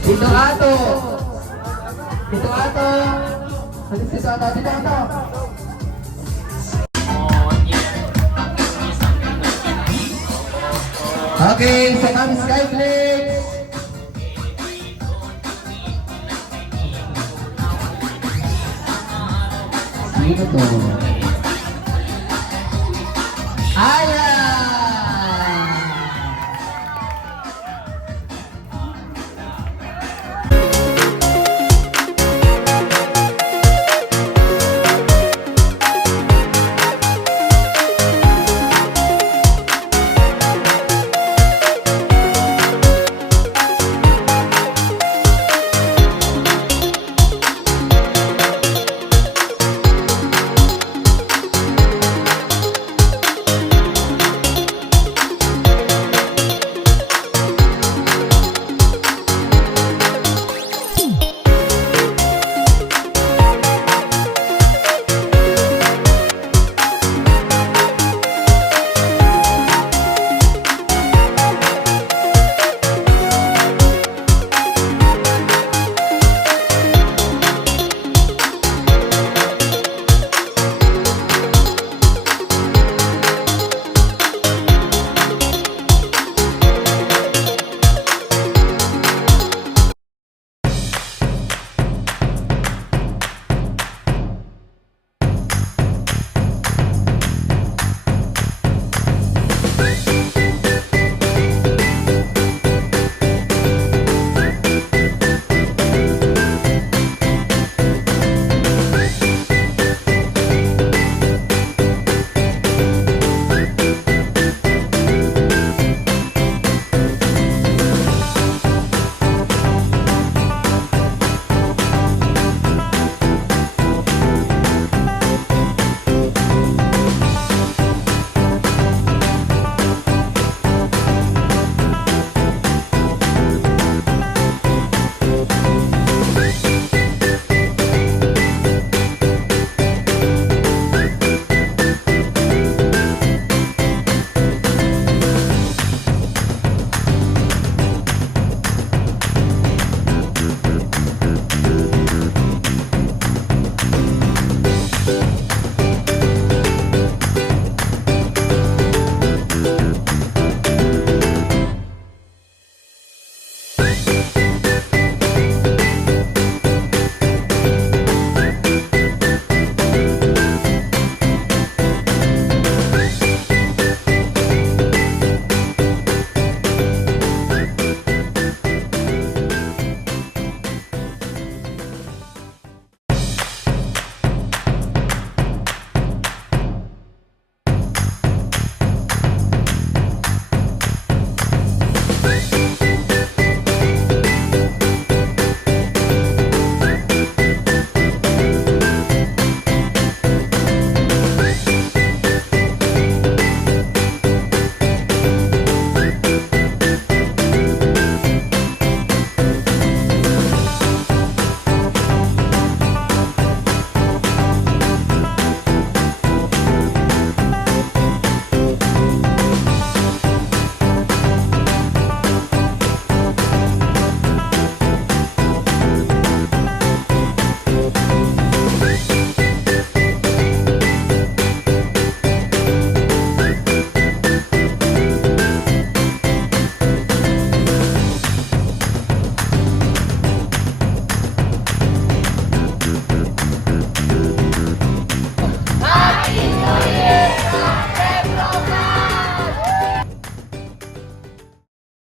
Dito ato. Dito ato. Ano si Sata? Dito ato. Okay, sa kami Skyflix. Sino to? Aya!